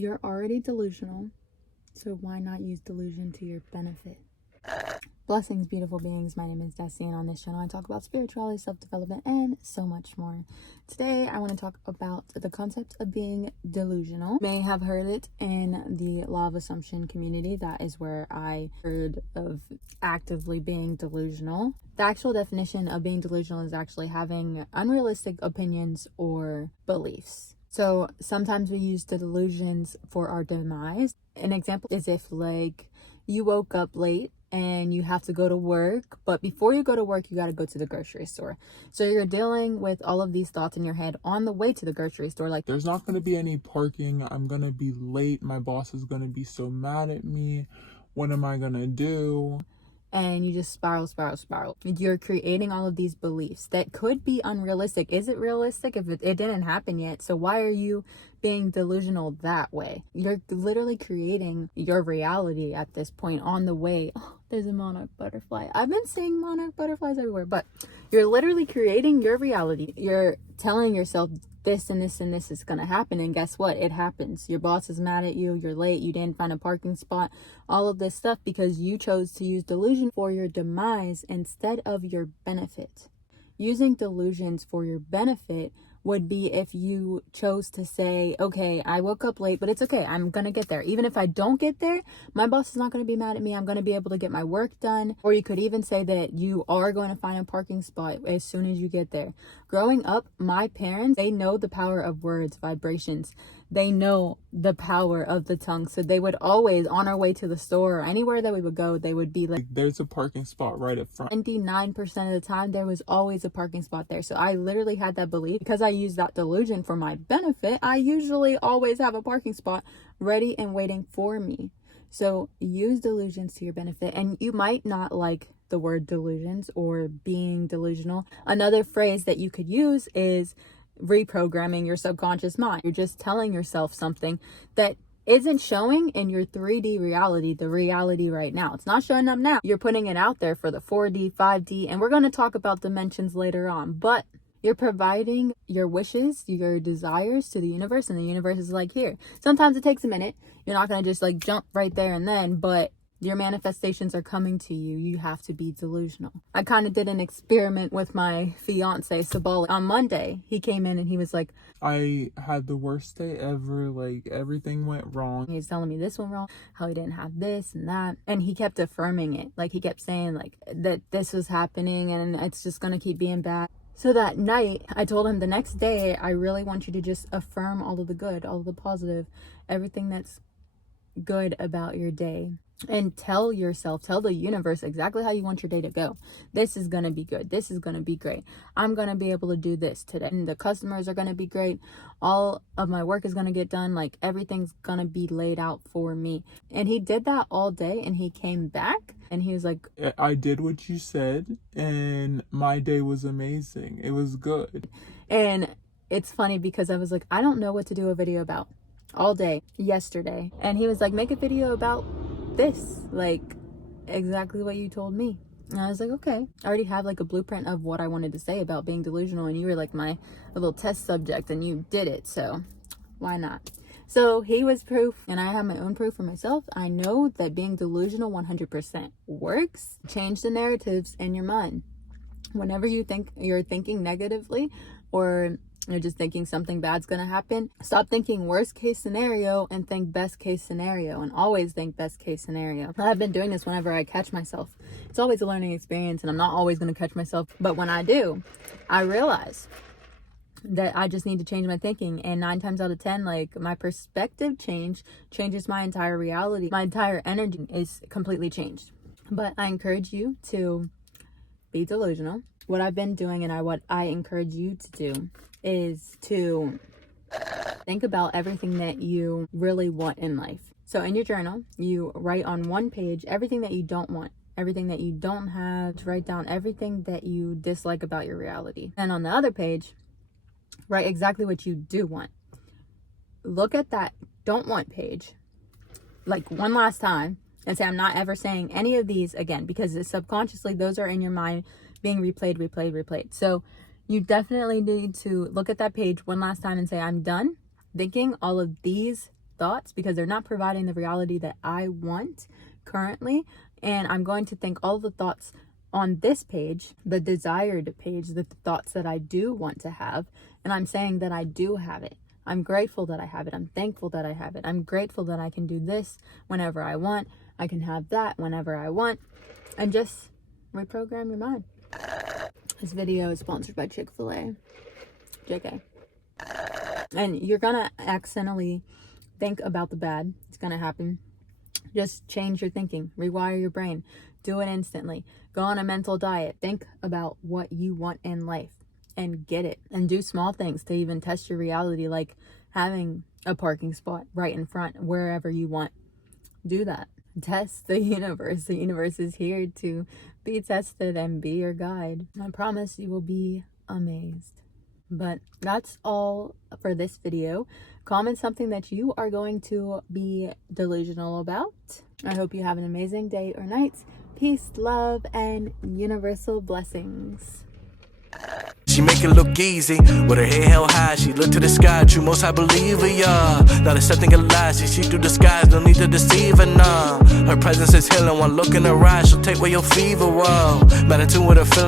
You're already delusional, so why not use delusion to your benefit? Blessings, beautiful beings. My name is Destiny, and on this channel I talk about spirituality, self-development, and so much more. Today I want to talk about the concept of being delusional. You may have heard it in the law of assumption community. That is where I heard of actively being delusional. The actual definition of being delusional is actually having unrealistic opinions or beliefs. So sometimes we use the delusions for our demise. An example is if like you woke up late and you have to go to work, but before you go to work you got to go to the grocery store. So you're dealing with all of these thoughts in your head on the way to the grocery store, like there's not going to be any parking, I'm going to be late, my boss is going to be so mad at me, what am I going to do? And you just spiral. You're creating all of these beliefs that could be unrealistic. Is it realistic if it didn't happen yet? So why are you being delusional that way? You're literally creating your reality at this point on the way. Oh, there's a monarch butterfly. I've been seeing monarch butterflies everywhere, but you're literally creating your reality. You're telling yourself this and this and this is gonna happen, and guess what? It happens. Your boss is mad at you, you're late, you didn't find a parking spot, all of this stuff because you chose to use delusion for your demise instead of your benefit. Using delusions for your benefit would be if you chose to say, okay, I woke up late, but it's okay, I'm gonna get there. Even if I don't get there, my boss is not gonna be mad at me, I'm gonna be able to get my work done. Or you could even say that you are going to find a parking spot as soon as you get there. Growing up, my parents, they know the power of words, vibrations. They know the power of the tongue. So they would always, on our way to the store or anywhere that we would go, they would be like, there's a parking spot right up front. 99% of the time, there was always a parking spot there. So I literally had that belief. Because I use that delusion for my benefit, I usually always have a parking spot ready and waiting for me. So use delusions to your benefit. And you might not like the word delusions or being delusional. Another phrase that you could use is reprogramming your subconscious mind. You're just telling yourself something that isn't showing in your 3D reality, the reality right now. It's not showing up now. You're putting it out there for the 4D, 5D, and we're going to talk about dimensions later on, but you're providing your wishes, your desires to the universe, and the universe is like, here. Sometimes it takes a minute. You're not going to just like jump right there and then, but your manifestations are coming to you. You have to be delusional. I kind of did an experiment with my fiance, Sabali. On Monday, he came in and he was like, I had the worst day ever. Like, everything went wrong. He's telling me this went wrong, how he didn't have this and that. And he kept affirming it. Like, he kept saying like that this was happening and it's just going to keep being bad. So that night, I told him the next day, I really want you to just affirm all of the good, all of the positive, everything that's good about your day. And tell yourself, tell the universe exactly how you want your day to go. This is going to be good. This is going to be great. I'm going to be able to do this today. And the customers are going to be great. All of my work is going to get done. Like, everything's going to be laid out for me. And he did that all day, and he came back and he was like, I did what you said and my day was amazing. It was good. And it's funny because I was like, I don't know what to do a video about all day yesterday. And he was like, make a video about this, like exactly what you told me. And I was like, okay. I already have like a blueprint of what I wanted to say about being delusional, and you were like my little test subject and you did it, so why not? So he was proof, and I have my own proof for myself. I know that being delusional 100% works. Change the narratives in your mind. Whenever you think you're thinking negatively, or you're just thinking something bad's gonna happen, stop thinking worst case scenario and think best case scenario, and always think best case scenario. I've been doing this whenever I catch myself. It's always a learning experience, and I'm not always gonna catch myself, but when I do, I realize that I just need to change my thinking, and 9 times out of 10, like, my perspective changes my entire reality. My entire energy is completely changed. But I encourage you to be delusional. What I've been doing, and what I encourage you to do, is to think about everything that you really want in life. So in your journal, you write on one page everything that you don't want, everything that you don't have. To write down everything that you dislike about your reality. And on the other page, write exactly what you do want. Look at that don't want page like one last time and say, I'm not ever saying any of these again, because subconsciously those are in your mind being replayed. So you definitely need to look at that page one last time and say, I'm done thinking all of these thoughts because they're not providing the reality that I want currently. And I'm going to think all the thoughts on this page, the desired page, the thoughts that I do want to have. And I'm saying that I do have it. I'm grateful that I have it. I'm thankful that I have it. I'm grateful that I can do this whenever I want. I can have that whenever I want. And just reprogram your mind. This video is sponsored by Chick-fil-A. JK. And you're gonna accidentally think about the bad. It's gonna happen. Just change your thinking. Rewire your brain. Do it instantly. Go on a mental diet. Think about what you want in life and get it. And do small things to even test your reality, like having a parking spot right in front wherever you want. Do that. Test the universe. The universe is here to be tested and be your guide. I promise you will be amazed. But that's all for this video. Comment something that you are going to be delusional about. I hope you have an amazing day or night. Peace, love, and universal blessings. She make it look easy, with her head held high, she look to the sky, true most I believe her, yeah. Not accepting a lie, she see through the skies, no need to deceive her, nah. Her presence is healing, one look in her eyes, she'll take away your fever, whoa. Mad in tune with her feelings.